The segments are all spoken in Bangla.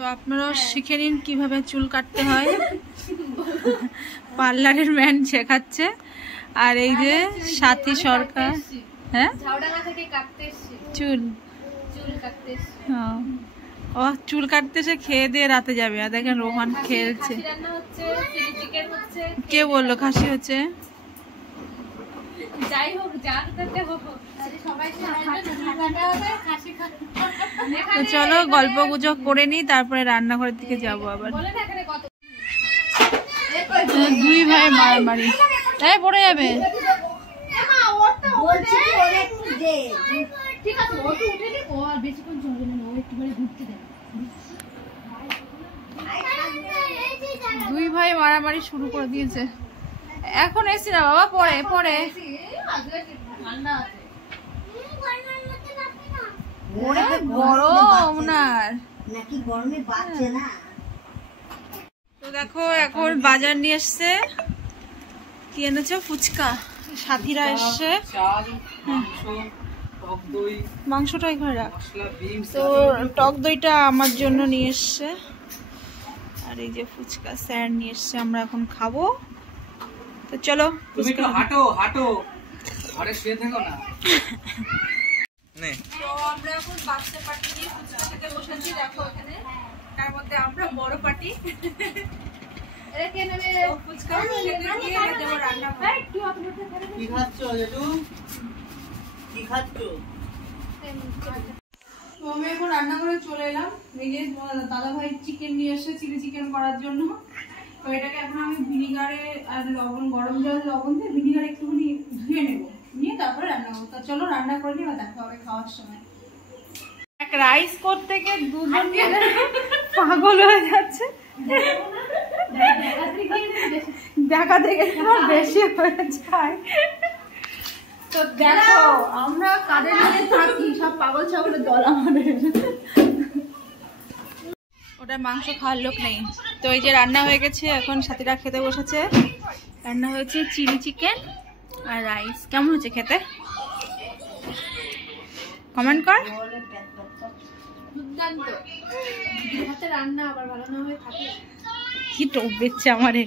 তো আপনারাও শিখে নিন কিভাবে চুল কাটতে হয়। পার্লারের ম্যান শেখাচ্ছে। আর এই যে সাথী সরকার, হ্যাঁ চুল ও চুল কাটতেছে, খেয়ে দিয়ে রাতে যাবে। আর দেখেন রোহান খেলছে। কে বললো খাসি হচ্ছে? যাই হোক, তো চলো গল্প গুজব করে নি, তারপরে রান্নাঘরের দিকে যাবো আবার। দুই ভাই মারামারি, তাই পড়ে যাবে। দুই ভাই মারামারি শুরু করে দিয়েছে। এখন এসি না বাবা, পরে পরে গরম নাকি গরমে বাঁচছে না। তো দেখো এখন বাজার নিয়ে এসছে। কি এনেছো? ফুচকা। সাথীরা এসছে। মাংসটাই ঘরে রাখ। তো টক দইটা আমার জন্য নিয়ে এসছে। আর এই যে ফুচকা স্যান্ড নিয়ে এসছে, আমরা এখন খাবো। তো চলো হাঁটো হাঁটো, আরে শুয়ে থাকো না। তো আমরা এখন বাচ্চা পার্টি নিয়ে ফুচকা খেতে বসেছি। দেখো এখানে তার মধ্যে আমরা বড় পার্টি। ফুচকা খেতে রান্না কি খাচ্ছো? তো আমি এখন রান্না করে চলে এলাম। নিজে দাদা ভাই চিকেন নিয়ে এসে চিলি চিকেন করার জন্য। তো এটাকে এখন আমি ভিনিগারে আর লবণ, গরম জল লবণ দিয়ে ভিনিগারে একটুখানি ধুয়ে নেবো, নিয়ে তারপরে রান্না করবো। তো চলো রান্না করে নিই, দেখা হবে খাওয়ার সময়। এক রাইস করতে গিয়ে দুজন পাগল হয়ে যাচ্ছে। দেখা থেকে বেশি হয়ে যায়। তো দেখো আমরা কাদের নিয়ে থাকি, সব পাগল ছাগলের দল আমাদের। ওটা মাংস খাওয়ার লোক নেই। তো এই যে রান্না হয়ে গেছে, এখন সাথীরা খেতে বসেছে। রান্না হয়েছে চিলি চিকেন আর রাইস। কেমন হচ্ছে খেতে? কমেন্ট কর। কি টোপ দিচ্ছে আমারে।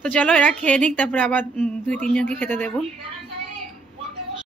তো চলো এরা খেয়ে নিক, তারপরে আবার 2-3 জনকে খেতে দেবো।